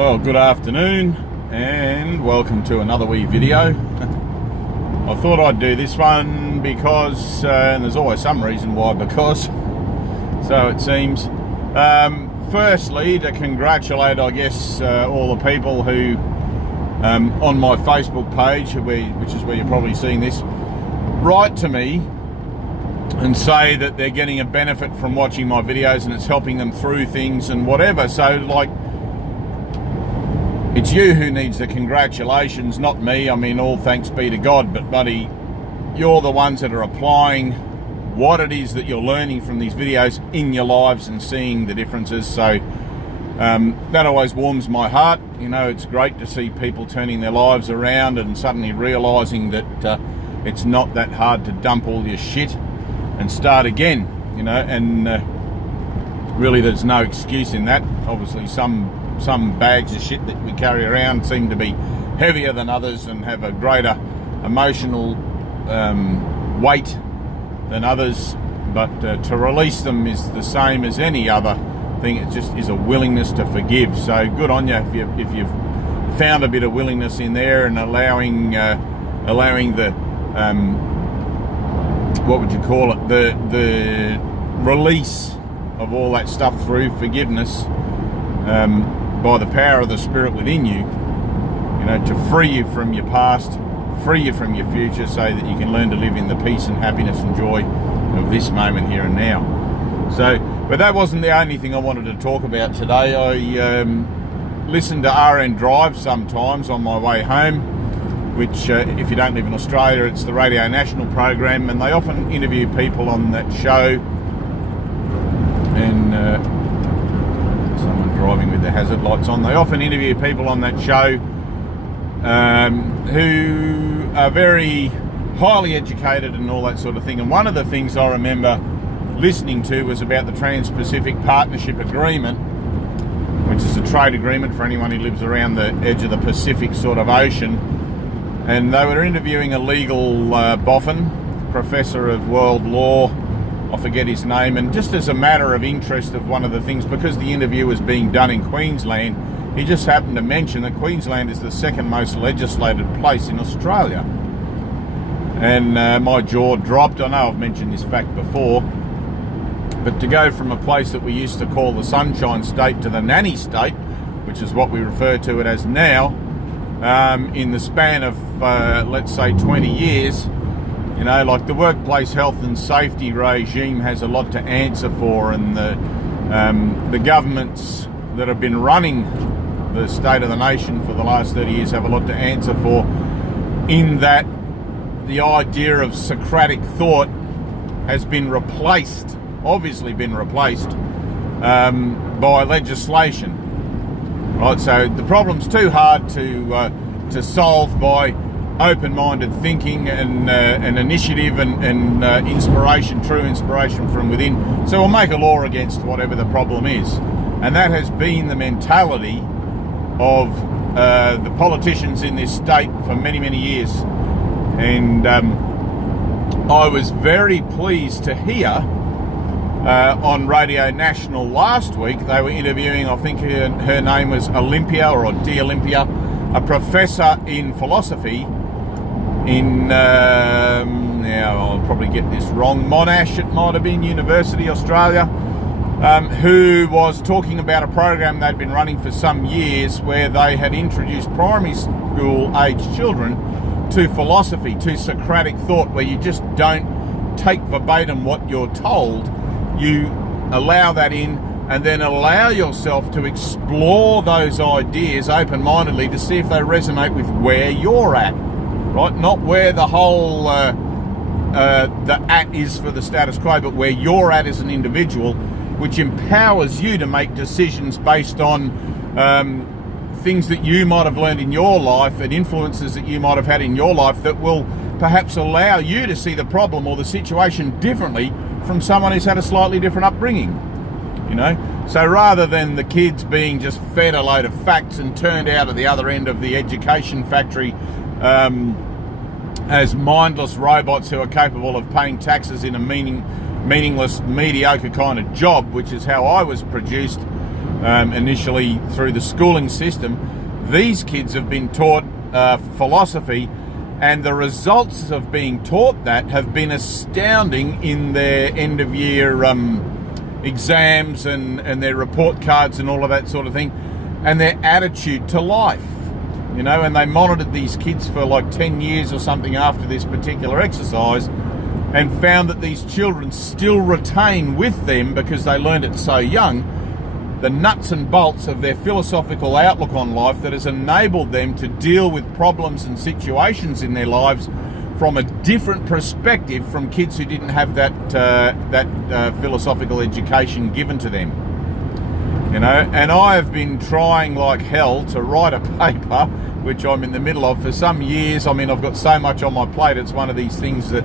Well, good afternoon and welcome to another wee video. I thought I'd do this one because, and there's always some reason why, because, so it seems. Firstly, to congratulate, I guess, all the people who, on my Facebook page, which is where you're probably seeing this, write to me and say that they're getting a benefit from watching my videos and it's helping them through things and whatever. So, like, it's you who needs the congratulations, not me. I mean, all thanks be to God, but buddy, you're the ones that are applying what it is that you're learning from these videos in your lives and seeing the differences. So that always warms my heart. You know, it's great to see people turning their lives around and suddenly realising that it's not that hard to dump all your shit and start again, you know, and really there's no excuse in that. Obviously some bags of shit that we carry around seem to be heavier than others and have a greater emotional weight than others, but to release them is the same as any other thing. It just is a willingness to forgive. So good on you if you've found a bit of willingness in there and allowing the what would you call it, the release of all that stuff through forgiveness, by the power of the Spirit within you, you know, to free you from your past, free you from your future, so that you can learn to live in the peace and happiness and joy of this moment here and now. So, but that wasn't the only thing I wanted to talk about today. I listen to RN Drive sometimes on my way home, which if you don't live in Australia, it's the Radio National program, and they often interview people on that show, and someone driving with their hazard lights on. They often interview people on that show who are very highly educated and all that sort of thing. And one of the things I remember listening to was about the Trans-Pacific Partnership Agreement, which is a trade agreement for anyone who lives around the edge of the Pacific sort of ocean. And they were interviewing a legal boffin, professor of world law, I forget his name, and just as a matter of interest of one of the things, because the interview was being done in Queensland, he just happened to mention that Queensland is the second most legislated place in Australia. And my jaw dropped. I know I've mentioned this fact before, but to go from a place that we used to call the Sunshine State to the Nanny State, which is what we refer to it as now, in the span of, let's say, 20 years, you know, like the workplace health and safety regime has a lot to answer for, and the governments that have been running the state of the nation for the last 30 years have a lot to answer for, in that the idea of Socratic thought has been replaced, obviously been replaced, by legislation. Right, so the problem's too hard to solve by open-minded thinking and initiative and inspiration, true inspiration from within. So we'll make a law against whatever the problem is. And that has been the mentality of the politicians in this state for many, many years. And I was very pleased to hear on Radio National last week, they were interviewing, I think her name was Olympia, or D. Olympia, a professor in philosophy in, now I'll probably get this wrong, Monash it might have been, University, Australia, who was talking about a program they'd been running for some years where they had introduced primary school aged children to philosophy, to Socratic thought, where you just don't take verbatim what you're told, you allow that in and then allow yourself to explore those ideas open-mindedly to see if they resonate with where you're at. Right, not where the whole the at is for the status quo, but where you're at as an individual, which empowers you to make decisions based on things that you might have learned in your life and influences that you might have had in your life that will perhaps allow you to see the problem or the situation differently from someone who's had a slightly different upbringing. You know, so rather than the kids being just fed a load of facts and turned out at the other end of the education factory as mindless robots who are capable of paying taxes in a meaningless, mediocre kind of job, which is how I was produced initially through the schooling system. These kids have been taught philosophy, and the results of being taught that have been astounding in their end of year exams and their report cards and all of that sort of thing, and their attitude to life, and they monitored these kids for like 10 years or something after this particular exercise, and found that these children still retain with them, because they learned it so young, the nuts and bolts of their philosophical outlook on life that has enabled them to deal with problems and situations in their lives from a different perspective from kids who didn't have that philosophical education given to them. And I have been trying like hell to write a paper, which I'm in the middle of for some years. I mean, I've got so much on my plate. It's one of these things that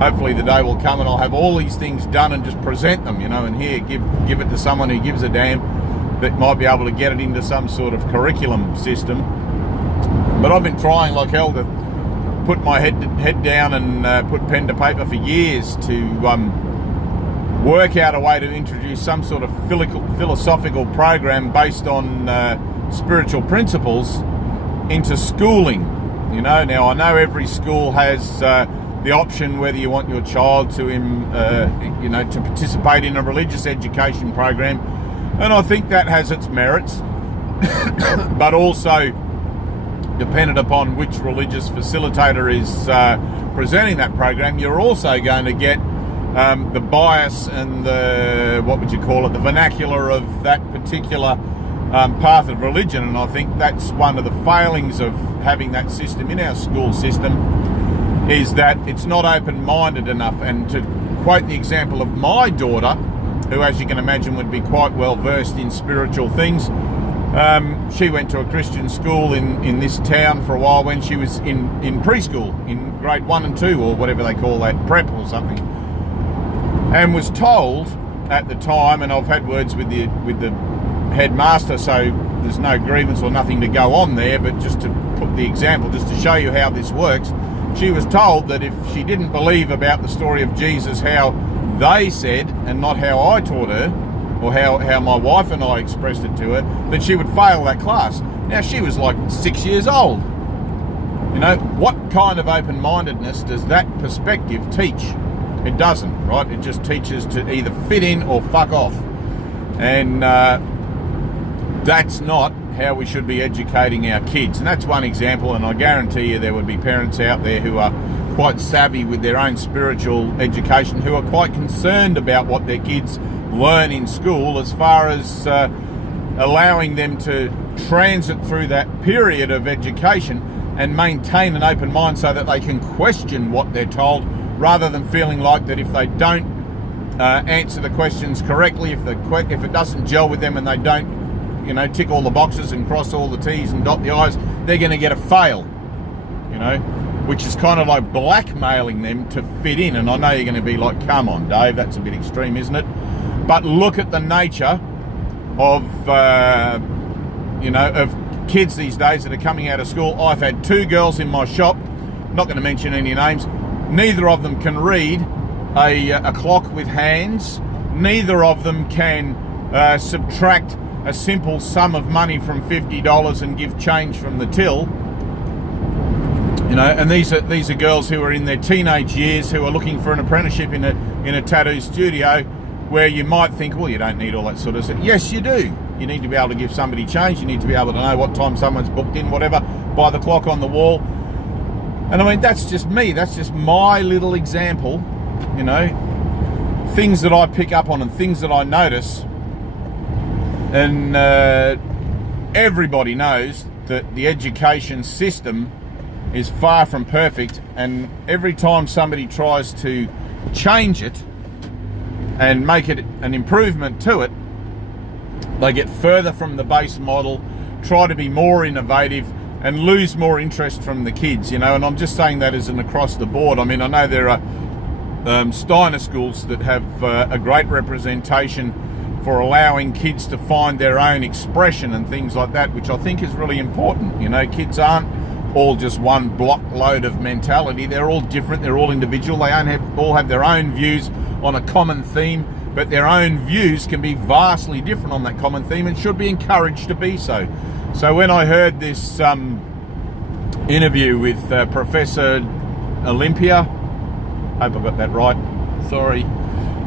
hopefully the day will come and I'll have all these things done and just present them, and here, give it to someone who gives a damn, that might be able to get it into some sort of curriculum system. But I've been trying like hell to put my head down and put pen to paper for years to work out a way to introduce some sort of philosophical program based on spiritual principles into schooling. Now I know every school has the option whether you want your child to to participate in a religious education program, and I think that has its merits, but also dependent upon which religious facilitator is presenting that program, you're also going to get the bias and the the vernacular of that particular path of religion. And I think that's one of the failings of having that system in our school system, is that it's not open-minded enough. And to quote the example of my daughter, who, as you can imagine, would be quite well versed in spiritual things, she went to a Christian school in this town for a while when she was in preschool, in grade 1 and 2, or whatever they call that, prep or something, and was told at the time, and I've had words with the headmaster, so there's no grievance or nothing to go on there, but just to put the example, just to show you how this works, she was told that if she didn't believe about the story of Jesus, how they said, and not how I taught her, or how my wife and I expressed it to her, that she would fail that class. Now, she was like 6 years old. What kind of open-mindedness does that perspective teach? It doesn't, right? It just teaches to either fit in or fuck off. And that's not how we should be educating our kids. And that's one example, and I guarantee you there would be parents out there who are quite savvy with their own spiritual education, who are quite concerned about what their kids learn in school, as far as allowing them to transit through that period of education and maintain an open mind so that they can question what they're told, rather than feeling like that if they don't answer the questions correctly, if it doesn't gel with them and they don't tick all the boxes and cross all the T's and dot the I's, they're going to get a fail, which is kind of like blackmailing them to fit in. And I know you're going to be like, come on, Dave, that's a bit extreme, isn't it? But look at the nature of, of kids these days that are coming out of school. I've had 2 girls in my shop, not going to mention any names. Neither of them can read a clock with hands. Neither of them can subtract a simple sum of money from $50 and give change from the till. And these are girls who are in their teenage years, who are looking for an apprenticeship in a tattoo studio, where you might think, well, you don't need all that sort of stuff. Yes, you do. You need to be able to give somebody change. You need to be able to know what time someone's booked in, whatever, by the clock on the wall. And I mean, that's just me. That's just my little example, things that I pick up on and things that I notice. And everybody knows that the education system is far from perfect, and every time somebody tries to change it and make it an improvement to it, they get further from the base model, try to be more innovative, and lose more interest from the kids, and I'm just saying that as an across the board. I mean, I know there are Steiner schools that have a great representation for allowing kids to find their own expression and things like that, which I think is really important. Kids aren't all just one block load of mentality. They're all different. They're all individual. They all have their own views on a common theme, but their own views can be vastly different on that common theme and should be encouraged to be so. So when I heard this interview with Professor Olympia, hope I got that right, sorry,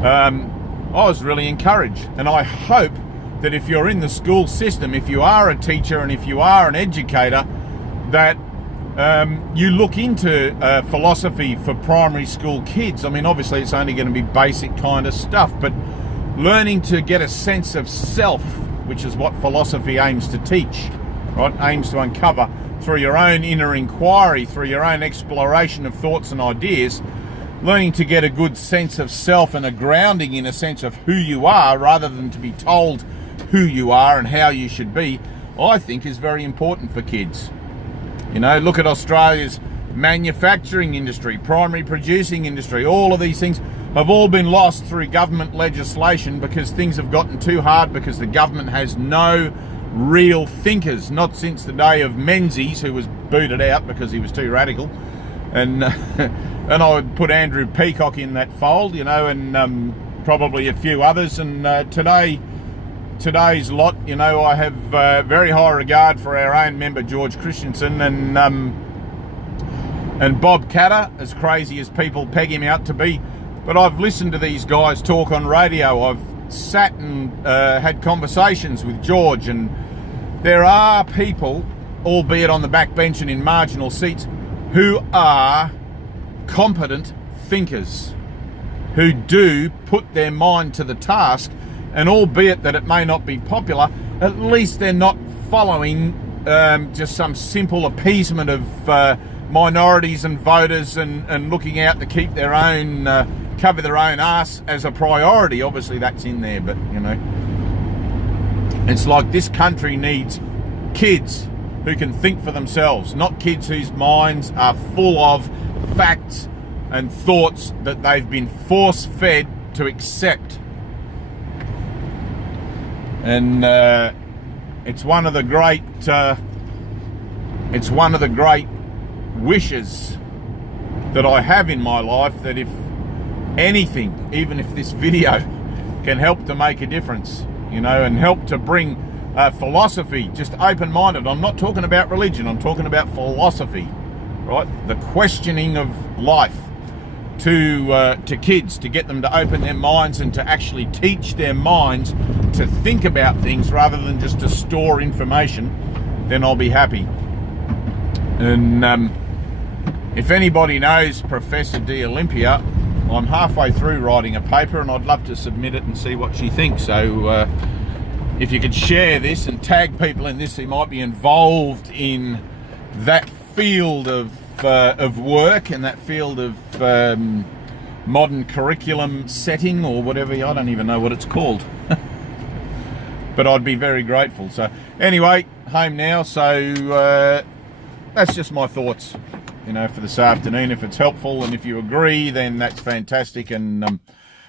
I was really encouraged. And I hope that if you're in the school system, if you are a teacher and if you are an educator, that you look into philosophy for primary school kids. I mean, obviously it's only going to be basic kind of stuff, but learning to get a sense of self, which is what philosophy aims to teach, right? Aims to uncover through your own inner inquiry, through your own exploration of thoughts and ideas, learning to get a good sense of self and a grounding in a sense of who you are rather than to be told who you are and how you should be, I think is very important for kids. You know, look at Australia's manufacturing industry, primary producing industry. All of these things have all been lost through government legislation because things have gotten too hard, because the government has no real thinkers, not since the day of Menzies, who was booted out because he was too radical. And and I would put Andrew Peacock in that fold, you know, and probably a few others. And today's lot, you know, I have very high regard for our own member George Christensen and Bob Catter, as crazy as people peg him out to be. But I've listened to these guys talk on radio. I've sat and had conversations with George, and there are people, albeit on the backbench and in marginal seats, who are competent thinkers, who do put their mind to the task, and albeit that it may not be popular, at least they're not following just some simple appeasement of minorities and voters and looking out to keep their own, cover their own arse as a priority. Obviously that's in there, but you know, it's like this country needs kids who can think for themselves, not kids whose minds are full of facts and thoughts that they've been force-fed to accept. And it's one of the great wishes that I have in my life, that if anything, even if this video can help to make a difference, you know, and help to bring philosophy, just open-minded. I'm not talking about religion, I'm talking about philosophy, right? The questioning of life to kids, to get them to open their minds and to actually teach their minds to think about things rather than just to store information, then I'll be happy. And if anybody knows Professor D. Olympia, I'm halfway through writing a paper and I'd love to submit it and see what she thinks. So if you could share this and tag people in this who might be involved in that field of work and that field of modern curriculum setting or whatever, I don't even know what it's called. But I'd be very grateful. So anyway, home now. So that's just my thoughts, you know, for this afternoon. If it's helpful and if you agree, then that's fantastic. And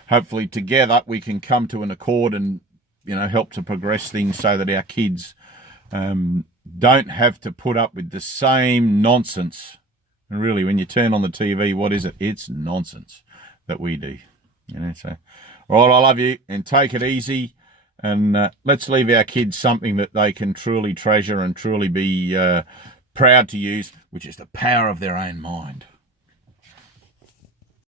hopefully together we can come to an accord and, you know, help to progress things so that our kids don't have to put up with the same nonsense. And really, when you turn on the TV, what is it? It's nonsense that we do. You know, so, all right, I love you, and take it easy. And let's leave our kids something that they can truly treasure and truly be proud to use, which is the power of their own mind.